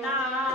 Krishna.